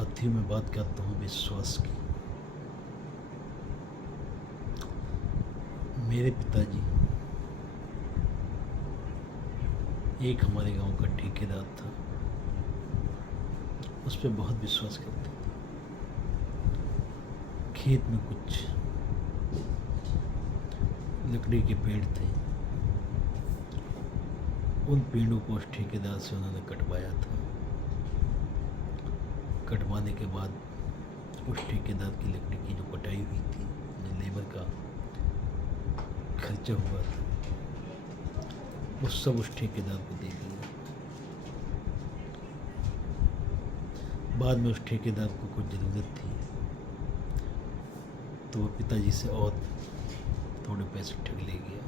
साथियों में बात करता हूँ विश्वास की। मेरे पिताजी एक हमारे गांव का ठेकेदार था, उस पर बहुत विश्वास करते थे। खेत में कुछ लकड़ी के पेड़ थे, उन पेड़ों को उस ठेकेदार से उन्होंने कटवाया था। कटवाने के बाद उस ठेकेदार की लकड़ी की जो कटाई हुई थी, जो लेबर का खर्चा हुआ था, वो सब उस ठेकेदार को दे दिया। बाद में उस ठेकेदार को कुछ ज़रूरत थी तो वो पिताजी से और थोड़े पैसे ठग ले गया।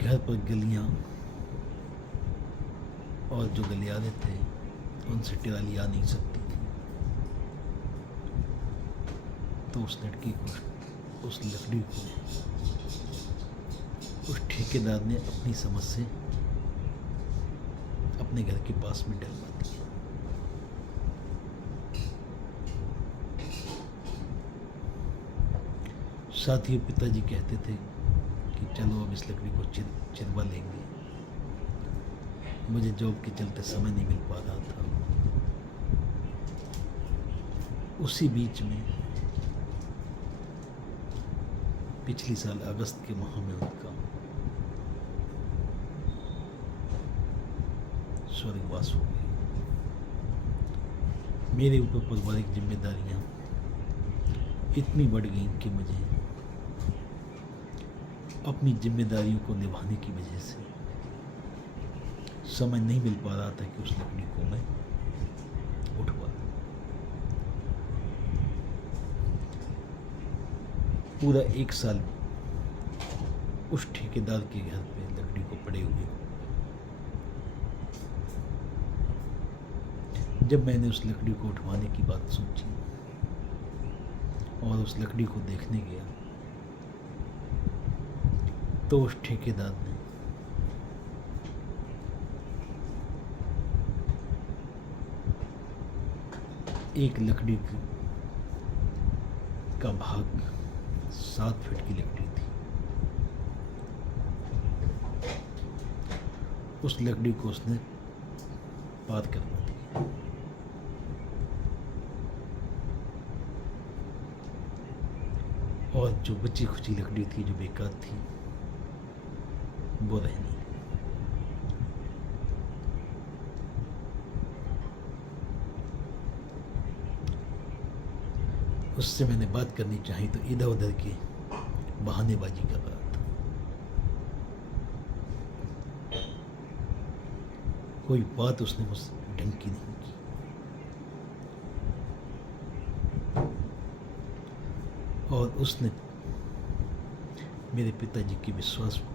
घर पर गलियां और जो गलियारे थे उनसे ट्राली आ नहीं सकती थी, तो उस लड़की को, उस लकड़ी को उस ठेकेदार ने अपनी समझ से अपने घर के पास में डलवा दिया। साथ ही पिताजी कहते थे कि चलो अब इस लकड़ी को चिरवा लेंगे। मुझे जॉब के चलते समय नहीं मिल पा रहा था। उसी बीच में पिछली साल अगस्त के माह में उनका स्वर्गवास हो गई। मेरे ऊपर पारिवारिक जिम्मेदारियां इतनी बढ़ गई कि मुझे अपनी जिम्मेदारियों को निभाने की वजह से समय नहीं मिल पा रहा था कि उस लकड़ी को मैं उठवा दूं। पूरा एक साल उस ठेकेदार के घर पे लकड़ी को पड़े हुए। जब मैंने उस लकड़ी को उठवाने की बात सोची और उस लकड़ी को देखने गया तो उस ठेकेदार ने एक लकड़ी का भाग 7 फीट की लकड़ी थी, उस लकड़ी को उसने पार करवा दिया। और जो बची खुची लकड़ी थी, जो बेकार थी, वो रहनी। उससे मैंने बात करनी चाहिए तो इधर उधर के बहानेबाजी कर रहा था। कोई बात उसने मुझसे ढंग की नहीं की। और उसने मेरे पिताजी के विश्वास को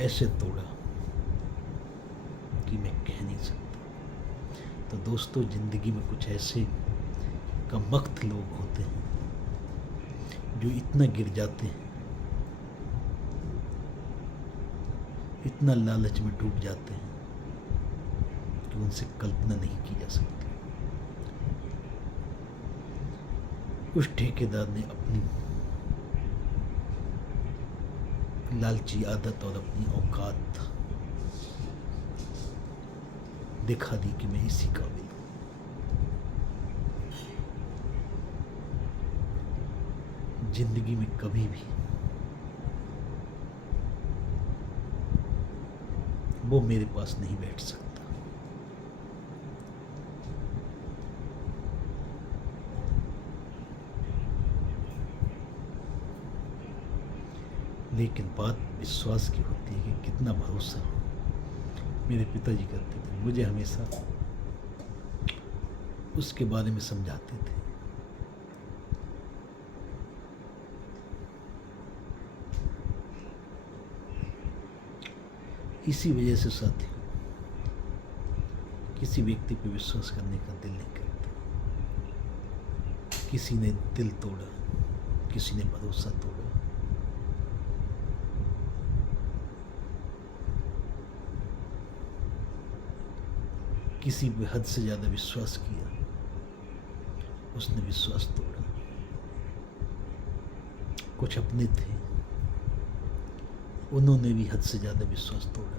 ऐसे तोड़ा कि मैं कह नहीं सकता। तो दोस्तों, जिंदगी में कुछ ऐसे कमबख्त लोग होते हैं जो इतना गिर जाते हैं, इतना लालच में डूब जाते हैं कि उनसे कल्पना नहीं की जा सकती। उस ठेकेदार ने अपनी लालची आदत और अपनी औकात दिखा दी कि मैं इसी काबिल हूं। जिंदगी में कभी भी वो मेरे पास नहीं बैठ सकता। लेकिन बात विश्वास की होती है कि कितना भरोसा मेरे पिताजी करते थे। मुझे हमेशा उसके बारे में समझाते थे। इसी वजह से साथी किसी व्यक्ति पे विश्वास करने का दिल नहीं करता। किसी ने दिल तोड़ा, किसी ने भरोसा तोड़ा। किसी पे हद से ज़्यादा विश्वास किया, उसने विश्वास तोड़ा। कुछ अपने थे, उन्होंने भी हद से ज़्यादा विश्वास तोड़ा।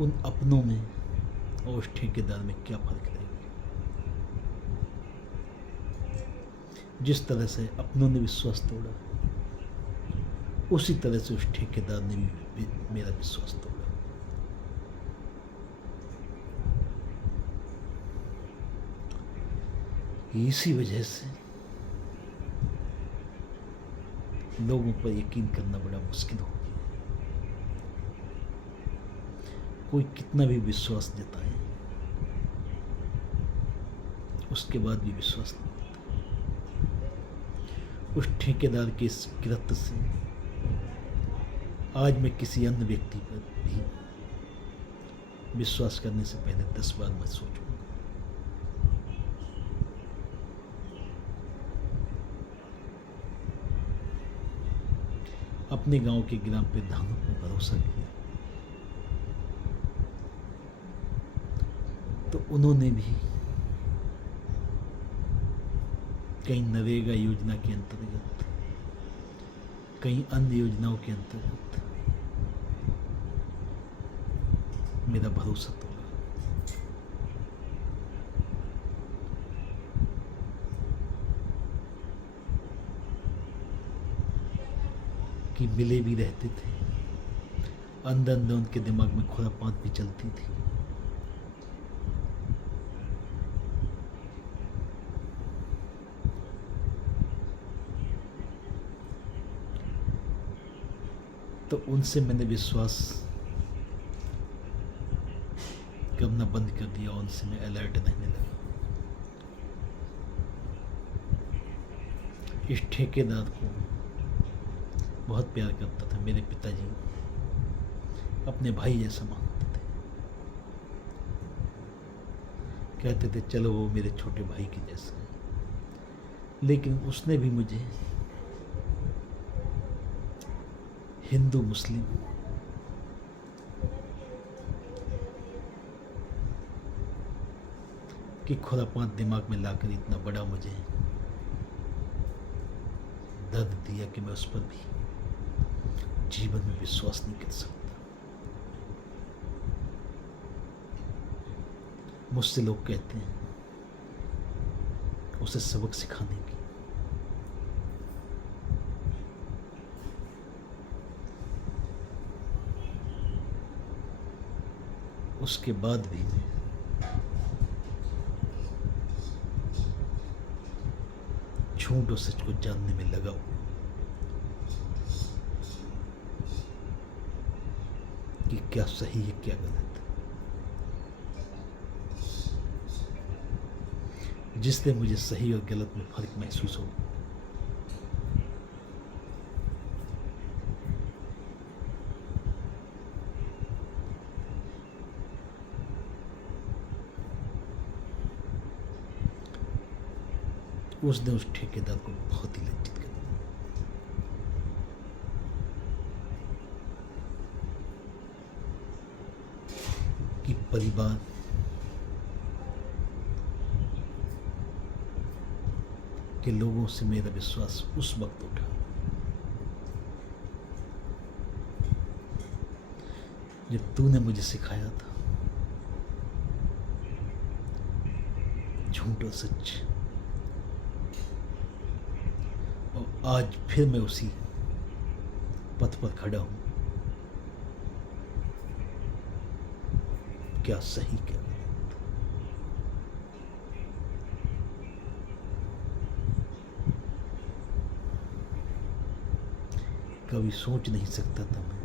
उन अपनों में और उस ठेकेदार में क्या फर्क रहेगा? जिस तरह से अपनों ने विश्वास तोड़ा, उसी तरह से उस ठेकेदार ने भी मेरा विश्वास तोड़ा। इसी वजह से लोगों पर यकीन करना बड़ा मुश्किल हो गया। कोई कितना भी विश्वास जताए, उसके बाद भी विश्वास नहीं होता। उस ठेकेदार के इस कृत्य से आज मैं किसी अन्य व्यक्ति पर भी विश्वास करने से पहले 10 बार मैं सोचूंगा। अपने गांव के ग्राम प्रधानों पर भरोसा किया तो उन्होंने भी कई नरेगा योजना के अंतर्गत, कई अन्य योजनाओं के अंतर्गत मेरा भरोसा तोड़ा। कि मिले भी रहते थे, अंदर अंदर उनके दिमाग में खुरापात भी चलती थी। तो उनसे मैंने विश्वास करना बंद कर दिया, उनसे मैं अलर्ट रहने लगा। इस ठेकेदार को बहुत प्यार करता था, मेरे पिताजी अपने भाई जैसा मानते थे। कहते थे चलो वो मेरे छोटे भाई के जैसा है। लेकिन उसने भी मुझे हिंदू मुस्लिम की खुरापात दिमाग में लाकर इतना बड़ा मुझे दर्द दिया कि मैं उस पर भी जीवन में विश्वास नहीं कर सकता। मुझसे लोग कहते हैं उसे सबक सिखाने की, उसके बाद भी मैं झूठ और सच को जानने में लगा हूं कि क्या सही है क्या गलत। जिससे मुझे सही और गलत में फर्क महसूस हो, उसने उस ठेकेदार को बहुत ही लज्जित कर दिया। कि परिवार के लोगों से मेरा विश्वास उस वक्त उठा जब तूने मुझे सिखाया था झूठ और सच। और आज फिर मैं उसी पथ पर खड़ा हूं, क्या सही क्या गलत। कभी सोच नहीं सकता था मैं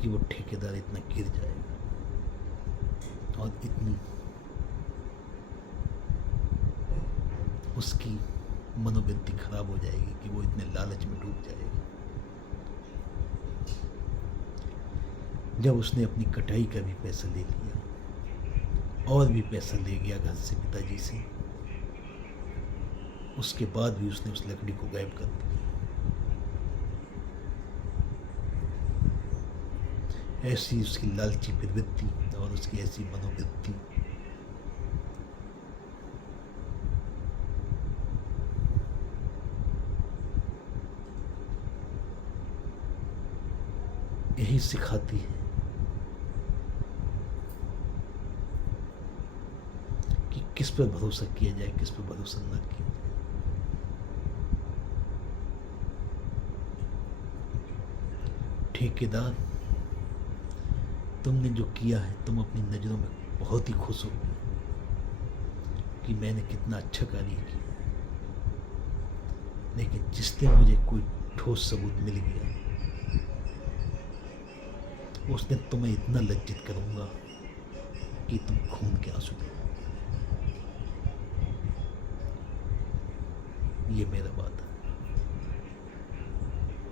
कि वो ठेकेदार इतना गिर जाएगा और इतनी उसकी मनोवृत्ति खराब हो जाएगी कि वो इतने लालच में डूब जाएगा। जब उसने अपनी कटाई का भी पैसा ले लिया और भी पैसा ले गया घर से, पिताजी से, उसके बाद भी उसने उस लकड़ी को गायब कर दिया। ऐसी उसकी लालची प्रवृत्ति और उसकी ऐसी मनोवृत्ति। यही सिखाती है कि किस पर भरोसा किया जाए, किस पर भरोसा न किया जाए। ठेकेदार, तुमने जो किया है, तुम अपनी नज़रों में बहुत ही खुश हो कि मैंने कितना अच्छा कार्य किया, लेकिन जिस दिन मुझे कोई ठोस सबूत मिल गया, उस दिन तुम्हें इतना लज्जित करूंगा कि तुम खून के आंसू दो। ये मेरा वादा।